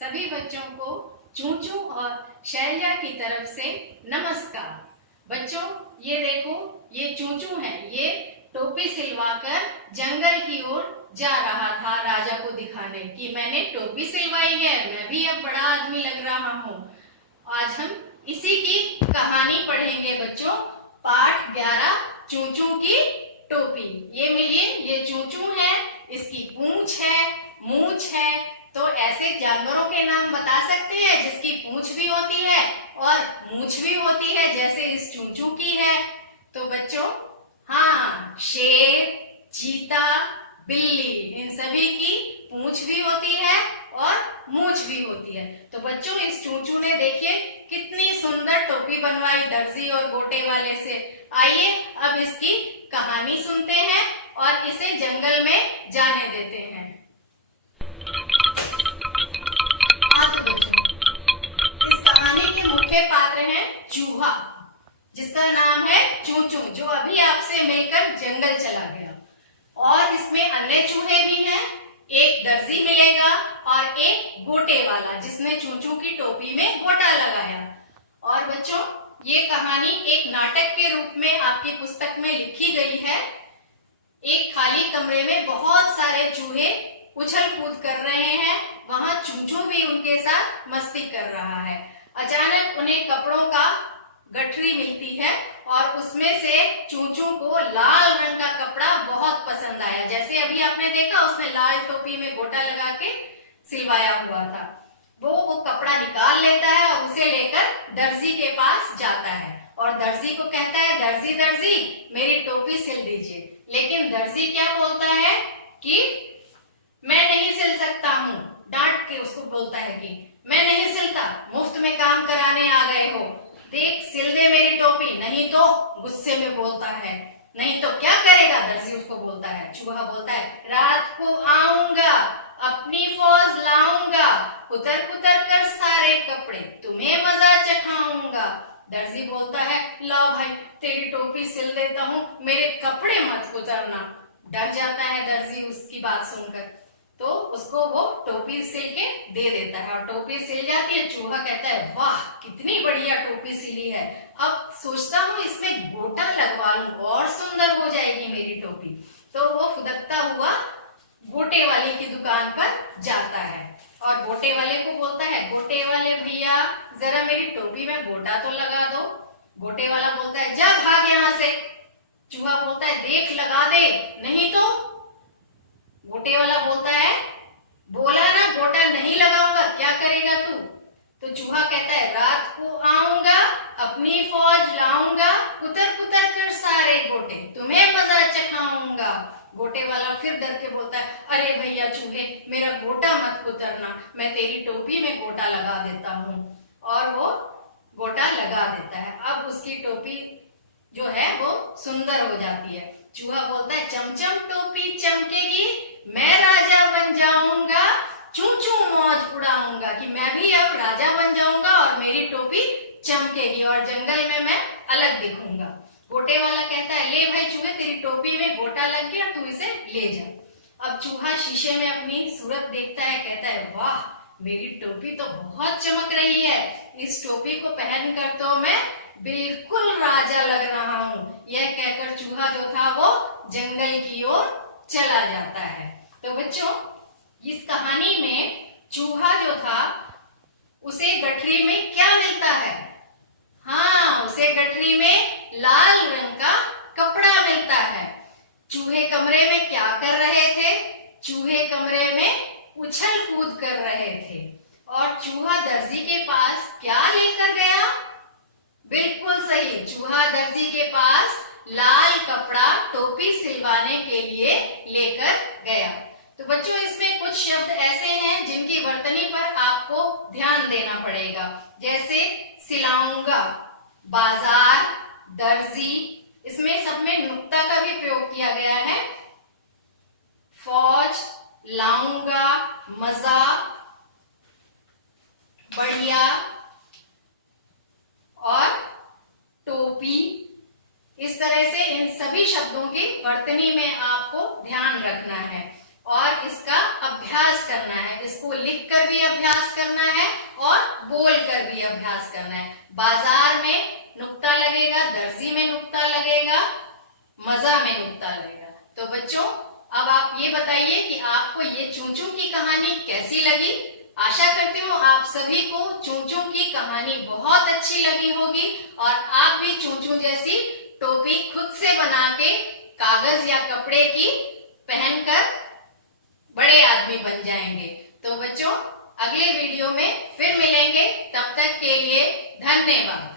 सभी बच्चों को चूचू और शैलजा की तरफ से नमस्कार। बच्चों ये देखो, ये चूचू है, ये टोपी सिलवाकर जंगल की ओर जा रहा था राजा को दिखाने कि मैंने टोपी सिलवाई है, मैं भी अब बड़ा आदमी लग रहा हूँ। आज हम इसी की कहानी पढ़ेंगे बच्चों। पाठ 11 चूचू की टोपी। ये मिलिए, ये चूचू है, इसकी पूंछ है, मूंछ है। तो ऐसे जानवरों के नाम बता सकते हैं जिसकी पूंछ भी होती है और मूंछ भी होती है, जैसे इस चूचू की है। तो बच्चों, हाँ, शेर, चीता, बिल्ली, इन सभी की पूंछ भी होती है और मूंछ भी होती है। तो बच्चों, इस चूचू ने देखिए कितनी सुंदर टोपी बनवाई दर्जी और गोटे वाले से। आइए अब इसकी कहानी सुनते हैं और इसे जंगल में जाने देते हैं। इस कहानी के मुख्य पात्र हैं चूहा, जिसका नाम है चूचू, जो अभी आपसे मिलकर जंगल चला गया। और इसमें अन्य चूहे भी हैं, एक दर्जी मिलेगा और एक गोटे वाला, जिसने चूचू की टोपी में गोटा लगाया। और बच्चों, ये कहानी एक नाटक के रूप में आपकी पुस्तक में लिखी गई है। एक खाली कमरे में बहुत सारे चूहे उछल कूद कर रहे हैं, वहां चूचू भी उनके साथ मस्ती कर रहा है। अचानक उन्हें कपड़ों का गठरी मिलती है और उसमें से चूचू को लाल रंग का कपड़ा बहुत पसंद आया। जैसे अभी आपने देखा, उसने लाल टोपी में गोटा लगा के सिलवाया हुआ था। वो कपड़ा निकाल लेता है और उसे लेकर दर्जी के पास जाता है और दर्जी को कहता है, दर्जी दर्जी मेरी टोपी सिल दीजिए। लेकिन दर्जी क्या बोलता है कि मैं नहीं सिल सकता हूँ। डांट के उसको बोलता है कि मैं नहीं सिलता, मुफ्त में काम कराने आ गए हो, देख सिल दे मेरी टोपी, नहीं तो। गुस्से में बोलता है, नहीं तो क्या करेगा? दर्जी उसको बोलता है। चूहा बोलता है, रात को आऊंगा, अपनी फौज लाऊंगा, कुतर कुतर कर सारे कपड़े तुम्हें मजा चखाऊंगा। दर्जी बोलता है, ला भाई तेरी टोपी सिल देता हूँ, मेरे कपड़े मत कुतरना। डर जाता है दर्जी उसकी बात सुनकर, तो उसको वो टोपी सिल के दे देता है और टोपी सिल जाती है। चूहा कहता है, वाह कितनी बढ़िया टोपी सिली है, अब सोचता हूँ इसमें गोटा लगवा लूं, और सुंदर हो जाएगी मेरी टोपी। तो वो फुदकता हुआ गोटे वाले की दुकान पर जाता है और गोटे वाले को बोलता है, गोटे वाले भैया जरा मेरी टोपी में गोटा तो लगा दो। गोटे वाला बोलता है, जा भाग यहाँ से। चूहा बोलता है, देख लगा दे, नहीं तो। गोटे वाला बोलता है, बोला ना गोटा नहीं लगाऊंगा, क्या करेगा तू? तो चूहा कहता है, रात को आऊंगा, अपनी फौज लाऊंगा, कुतर कुतर कर सारे गोटे तुम्हें मजा चखाऊंगा। गोटे वाला फिर डर के बोलता है, अरे भैया चूहे मेरा गोटा मत कुतरना, मैं तेरी टोपी में गोटा लगा देता हूँ। और वो गोटा लगा देता है। अब उसकी टोपी जो है वो सुंदर हो जाती है। चूहा बोलता है, चमचम टोपी चमकेगी, मैं राजा बन जाऊंगा, चूचू मौज उड़ाऊंगा, कि मैं भी अब राजा बन जाऊंगा और मेरी टोपी चमकेगी और जंगल में मैं अलग दिखूंगा। गोटे वाला कहता है, ले भाई चूहे तेरी टोपी में गोटा लग गया, तू इसे ले जा। अब चूहा शीशे में अपनी सूरत देखता है, कहता है, वाह मेरी टोपी तो बहुत चमक रही है, इस टोपी को पहनकर तो मैं बिल्कुल राजा लग रहा हूँ। यह कहकर चूहा जो था वो जंगल की ओर चला जाता है। तो बच्चों, इस कहानी में चूहा जो था उसे गठरी में क्या मिलता है? हाँ, उसे गठरी में लाल रंग का कपड़ा मिलता है। चूहे कमरे में क्या कर रहे थे? चूहे कमरे में उछल कूद कर रहे थे। और चूहा दर्जी के पास क्या लेकर गया? बिल्कुल सही, चूहा दर्जी के पास लाल कपड़ा टोपी सिलवाने के लिए लेकर गया। तो बच्चों, इसमें कुछ शब्द ऐसे हैं जिनकी वर्तनी पर आपको ध्यान देना पड़ेगा, जैसे सिलाऊंगा, बाजार, दर्जी, इसमें सब में नुक्ता का भी प्रयोग किया गया है। फौज, लाऊंगा, मजा, बढ़िया और टोपी, इस तरह से इन सभी शब्दों की वर्तनी में आपको ध्यान रखना है और इसका अभ्यास करना है। इसको लिख कर भी अभ्यास करना है और बोल कर भी अभ्यास करना है। बाजार में नुक्ता लगेगा, दर्जी में नुक्ता लगेगा, मजा में नुक्ता लगेगा। तो बच्चों अब आप ये बताइए कि आपको ये चूचू की कहानी कैसी लगी। आशा करती हूँ आप सभी को चूचू की कहानी बहुत अच्छी लगी होगी और आप भी चूचू जैसी टोपी खुद से बना के कागज या कपड़े की पहनकर बड़े आदमी बन जाएंगे। तो बच्चों अगले वीडियो में फिर मिलेंगे, तब तक के लिए धन्यवाद।